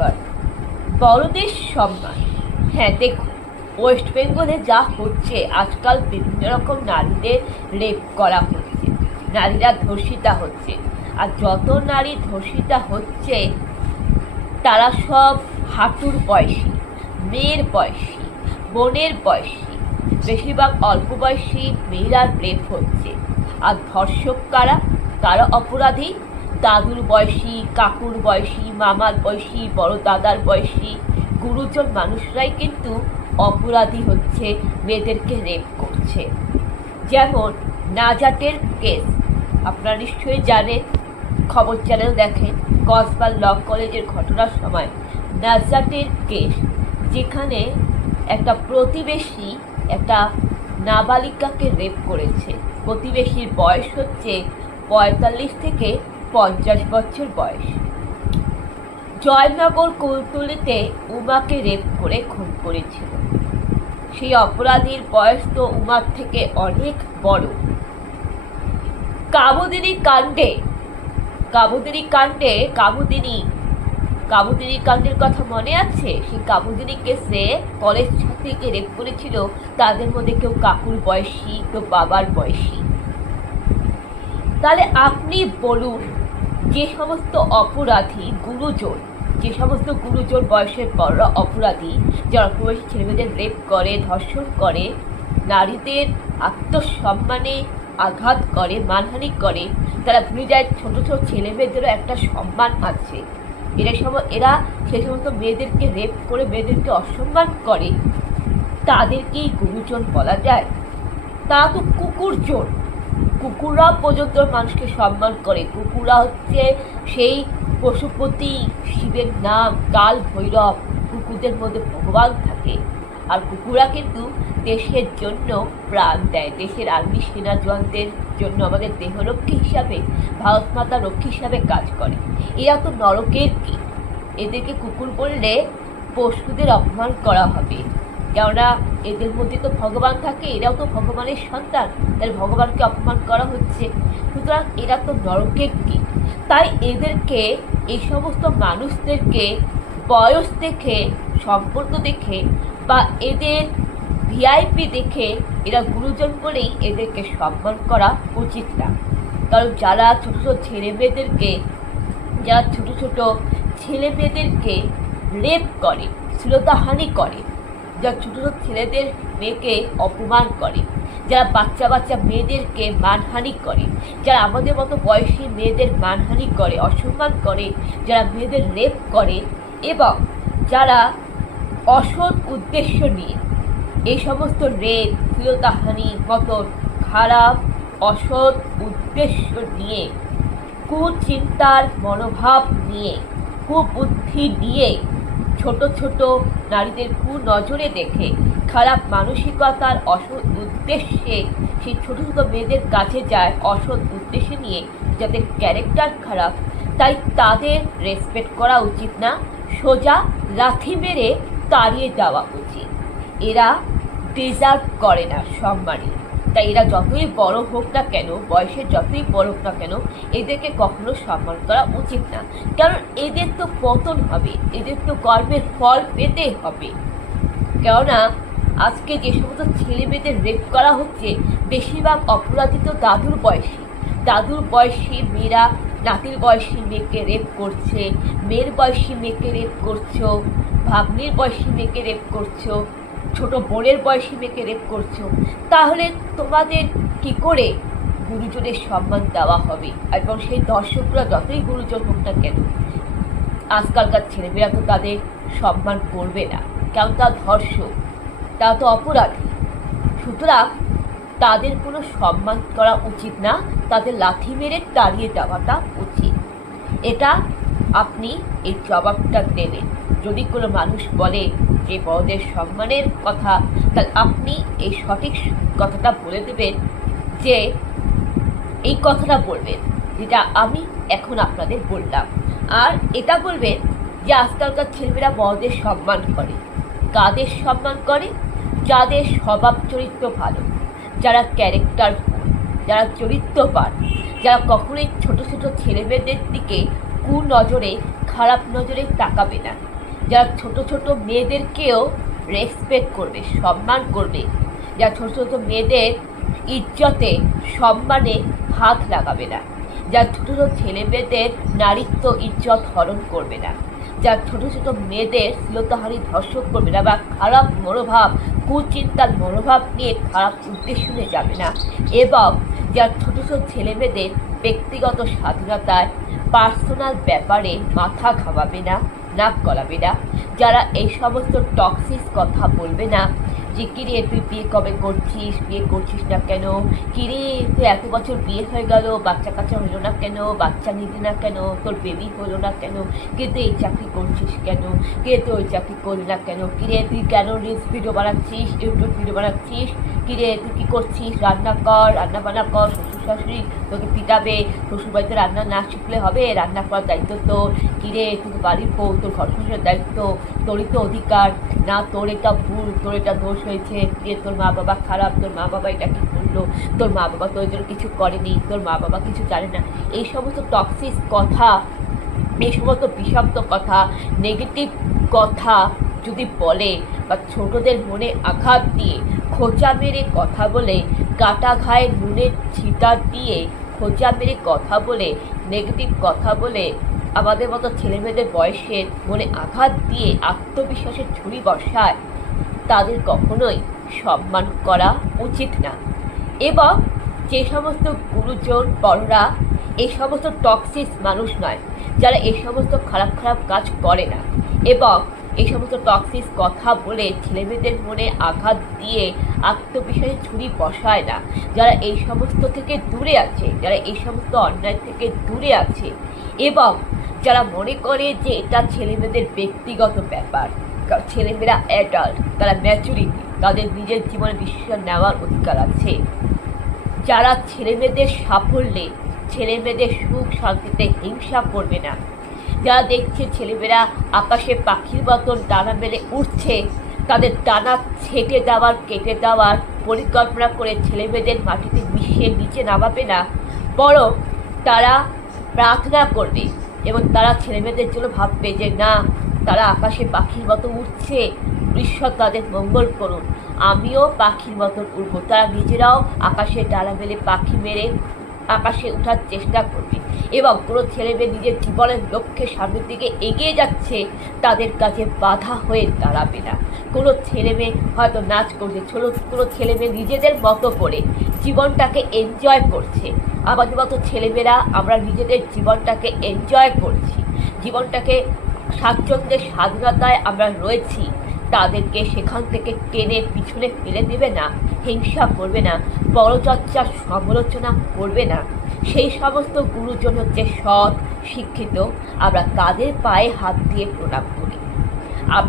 নমস্কার। বড়দের সম্মান। হ্যাঁ, দেখুন, ওয়েস্ট বেঙ্গলে যা হচ্ছে আজকাল বিভিন্ন রকম নারীদের রেপ করা হচ্ছে, নারীরা ধর্ষিতা হচ্ছে। আর যত নারী ধর্ষিতা হচ্ছে তারা সব হাঁটুর বয়সী, মেয়ের বয়সী, বোনের বয়সী, বেশিরভাগ অল্প বয়সী মেয়েরা রেপ হচ্ছে। আর ধর্ষক কারা? তারা অপরাধী দাদুর বয়সী, কাকুর বয়সী, মামার বয়সী, বড় দাদার বয়সী গুরুজন মানুষরাই কিন্তু অপরাধী হচ্ছে, মেয়েদেরকে রেপ করছে। যেমন নাজাটের কেস, আপনারা নিশ্চয়ই জানেন, খবর চ্যানেল দেখেন। কসবা ল কলেজের ঘটনার সময় নাজাটের কেস, যেখানে একটা প্রতিবেশী একটা নাবালিকাকে রেপ করেছে। প্রতিবেশীর বয়স হচ্ছে 45 থেকে 50 বছর বয়স। জয়নগর কুলতলিতে উমাকে রেপ করে খুন করেছিল। সেই অপরাধীর বয়স তো উমার থেকে অনেক বড়। কামুদিনী কাণ্ডের কথা মনে আছে? সেই কামুদিনী কেসে কলেজ ছাত্রীকে রেপ করেছিল। তাদের মধ্যে কেউ কাকুর বয়সী, কেউ বাবার বয়সী। তাহলে আপনি বলুন, যে সমস্ত অপরাধী গুরুজন, যে সমস্ত গুরুজন বয়সের বড়রা অপরাধী, যারা অল্পবয়সী ছেলেমেয়েদের রেপ করে, ধর্ষণ করে, নারীদের আত্মসম্মানে আঘাত করে, মানহানি করে, তারা ভুলে যায় ছোট ছোট ছেলেমেয়েদেরও একটা সম্মান আছে। এরা সেই সমস্ত মেয়েদেরকে রেপ করে মেয়েদেরকে অসম্মান করে, তাদেরকেই গুরুজন বলা যায়? তা তো কুকুরজন। কুকুররা পর্যন্ত মানুষকে সম্মান করে। কুকুররা হচ্ছে সেই পশুপতি শিবের নাম, কাল ভৈরব। কুকুরদের মধ্যে ভগবান থাকে। আর কুকুররা কিন্তু দেশের জন্য প্রাণ দেয়, দেশের আর্মি সেনা জওয়ানদের জন্য আমাদের দেহরক্ষী হিসাবে, ভারত মাতা রক্ষী হিসাবে কাজ করে। এরা তো নরকের কি। এদেরকে কুকুর বললে পশুদের অপমান করা হবে, কেননা এদের মধ্যে তো ভগবান থাকে, এরাও তো ভগবানের সন্তান, তাই ভগবানকে অপমান করা হচ্ছে। সুতরাং এরা তো নরকের কি। তাই এদেরকে, এই সমস্ত মানুষদেরকে বয়স দেখে, সম্পর্ক দেখে বা এদের ভিআইপি দেখে এরা গুরুজন বলেই এদেরকে সম্মান করা উচিত না। কারণ যারা ছোট ছোট ছেলেমেয়েদেরকে রেপ করে, শ্লীলতাহানি করে, যারা ছোট ছোট ছেলেদের মেয়েকে অপমান করে, যারা বাচ্চা বাচ্চা মেয়েদেরকে মানহানি করে, যারা আমাদের মতো বয়সী মেয়েদের মানহানি করে, অসম্মান করে, যারা মেয়েদের রেপ করে, এবং যারা অসৎ উদ্দেশ্য নিয়ে এই সমস্ত রেপ, শ্লীলতাহানি মতো খারাপ অসৎ উদ্দেশ্য নিয়ে, কুচিন্তার মনোভাব নিয়ে, কুবুদ্ধি নিয়ে, ছোট ছোট নারীদের কুনজরে দেখে, খারাপ মানসিকতার অসৎ উদ্দেশ্যে সেই ছোট ছোট মেয়েদের কাছে যায়, অসৎ উদ্দেশ্যে নিয়ে, যাদের ক্যারেক্টার খারাপ, তাই তাদের রেসপেক্ট করা উচিত না, সোজা লাথি মেরে তাড়িয়ে দেওয়া উচিত। এরা ডিজার্ভ করে না সম্মানী। তাই এরা যতই বড় হোক না কেন, বয়সে যতই বড় হোক না কেন, এদেরকে কখনো সম্মান করা উচিত না। কারণ এদের তো পতন হবে, এদের তো কর্মের ফল পেতে হবে। কেননা আজকে যে সমস্ত ছেলে মেয়েদের রেপ করা হচ্ছে, বেশিরভাগ অপরাধী তো দাদুর বয়সী মেয়েরা নাতির বয়সী মেয়েকে রেপ করছে, মেয়ের বয়সী মেয়েকে রেপ করছো, ভাগ্নির বয়সী মেয়েকে রেপ করছো, ছোট বোনের বয়সী মেয়েকে রেপ করছো। তাহলে তোমাদের কি করে গুরুজনের সম্মান দেওয়া হবে? এবং সেই দর্শকরা যতই গুরুজন হোক না কেন, আজকালকার ছেলেমেয়েরা তো তাদের সম্মান করবে না, কারণ তারা ধর্ষক, তারা তো অপরাধী। সুতরাং তাদের কোনো সম্মান করা উচিত না, তাদের লাথি মেরে তাড়িয়ে দেওয়াটা উচিত। এটা আপনি এই জবাবটা দেবেন। যদি কোনো মানুষ বলে যে বড়দের সম্মানের কথা, তাহলে আপনি এই সঠিক কথাটা বলে দেবেন, যে এই কথাটা বলবেন যেটা আমি এখন আপনাদের বললাম। আর এটা বলবেন যে আজকালকার ছেলেমেয়েরা বড়দের সম্মান করে। কাদের সম্মান করে? যাদের স্বভাব চরিত্র ভালো, যারা ক্যারেক্টারফুল, যারা চরিত্রবান, যারা কখনোই ছোট ছোট ছেলেমেয়েদের দিকে কুনজরে খারাপ নজরে তাকাবে না, যারা ছোট ছোট মেয়েদেরকেও রেসপেক্ট করবে, সম্মান করবে, যারা ছোট ছোট মেয়েদের ইজ্জতে সম্মানে হাত লাগাবে না, যারা ছোট ছোট ছেলে মেয়েদের নারীত্ব ইজ্জত হরণ করবে না, যার ছোট ছোট মেয়েদের শ্লীলতাহানি ধর্ষণ করবে না বা খারাপ মনোভাব, কুচিন্তার মনোভাব নিয়ে খারাপ উদ্দেশ্য নিয়ে যাবে না, এবং যার ছোট ছোট ছেলে মেয়েদের ব্যক্তিগত স্বাধীনতায় পার্সোনাল ব্যাপারে মাথা ঘামাবে না, নাক গলাবে না, যারা এই সমস্ত টক্সিক কথা বলবে না যে কিরে তুই বিয়ে কবে করছিস, বিয়ে করছিস না কেন, কিরে তুই এত বছর বিয়ে হয়ে গেল বাচ্চা কাচ্চা হলো না কেন, বাচ্চা নিবি না কেন, তোর বেবি হলো না কেন, কে তুই এই চাকরি করছিস কেন, কে তুই ওই চাকরি করলি না কেন, কিরে তুই কেন রিলস ভিডিও বানাচ্ছিস, ইউটিউব ভিডিও বানাচ্ছিস, কিরে তুই কী করছিস, রান্না কর, রান্না বান্না কর, শ্বশুর শাশুড়ি তোকে পিটাবে, শ্বশুরবাড়িতে রান্না না শিখলে হবে, রান্না করার দায়িত্ব তোর, কিরে তুই বাড়ির বউ, তোর ঘর সংসারের দায়িত্ব, তোরই তো অধিকার, না তোর এটা ভুল, তোর এটা দোষ হয়েছে, যে তোর মা বাবা খারাপ, তোর মা বাবা এটা কি করলো, তোর মা বাবা তোর জন্য কিছু করেনি, তোর মা বাবা কিছু জানে না, এই সমস্ত টক্সিক কথা, এই সমস্ত বিষাক্ত কথা, নেগেটিভ কথা যদি বলে বা ছোটদের মনে আঘাত দিয়ে, খোঁচা মেরে কথা বলে, কাটা ঘায়ে নুনের ছিটা দিয়ে খোঁচা মেরে কথা বলে, নেগেটিভ কথা বলে আমাদের মতো ছেলেমেয়েদের বয়সের মনে আঘাত দিয়ে আত্মবিশ্বাসের ছুরি বর্ষায়, তাদের কখনোই সম্মান করা উচিত না। এবং যে সমস্ত গুরুজন বড়রা এই সমস্ত টক্সিক মানুষ নয়, যারা এই সমস্ত খারাপ খারাপ কাজ করে না এবং এই সমস্ত টক্সিক কথা বলে ছেলেমেয়েদের মনে আঘাত দিয়ে আত্মবিশ্বাসে ছুরি বসায় না, যারা এই সমস্ত থেকে দূরে আছে, যারা এই সমস্ত অন্যায় থেকে দূরে আছে এবং যারা মনে করে যে এটা ছেলেমেয়েদের ব্যক্তিগত ব্যাপার, ছেলেমেয়েরা অ্যাডাল্ট, তারা ম্যাচুরিটি, তাদের নিজের জীবনে ডিসিশন নেওয়ার অধিকার আছে, যারা ছেলেমেয়েদের সাফল্যে, ছেলেমেয়েদের সুখ শান্তিতে হিংসা করবে না, যারা দেখছে ছেলেমেয়েরা আকাশে পাখির মতন ডানা মেলে উঠছে, তাদের ডানা ছেটে দেওয়ার, কেটে দেওয়ার পরিকল্পনা করে ছেলেমেয়েদের মাটিতে মিশিয়ে নিচে নামাবে না, বরং তারা প্রার্থনা করবে এবং তারা ছেলেমেয়েদের জন্য ভাববে যে না, তারা আকাশে পাখির মতো উঠছে, ঈশ্বর তাদের মঙ্গল করুন, আমিও পাখির মতন উঠবো। তারা নিজেরাও আকাশে ডানা মেলে পাখি মেরে আকাশে ওঠার চেষ্টা করবে এবং কোনো ছেলেমেয়ে নিজের জীবনের লক্ষ্যের সামনের দিকে এগিয়ে যাচ্ছে, তাদের কাছে বাধা হয়ে দাঁড়াবে না। কোনো ছেলেমেয়ে হয়তো নাচ করছে, কোনো ছেলেমেয়ে নিজেদের মতো করে জীবনটাকে এনজয় করছে, আমাদের মতো ছেলেমেয়েরা আমরা নিজেদের জীবনটাকে এনজয় করছি, জীবনটাকে স্বাচ্ছন্দ্যের স্বাধীনতায় আমরা রয়েছি, তাদেরকে সেখান থেকে টেনে পিছনে ফেলে দেবে না, হিংসা করবে না, পরচর্চার সমালোচনা করবে না। সেই সমস্ত গুরুজন হচ্ছে সৎ, শিক্ষিত, আমরা তাদের পায়ে হাত দিয়ে প্রণাম করি। আমরা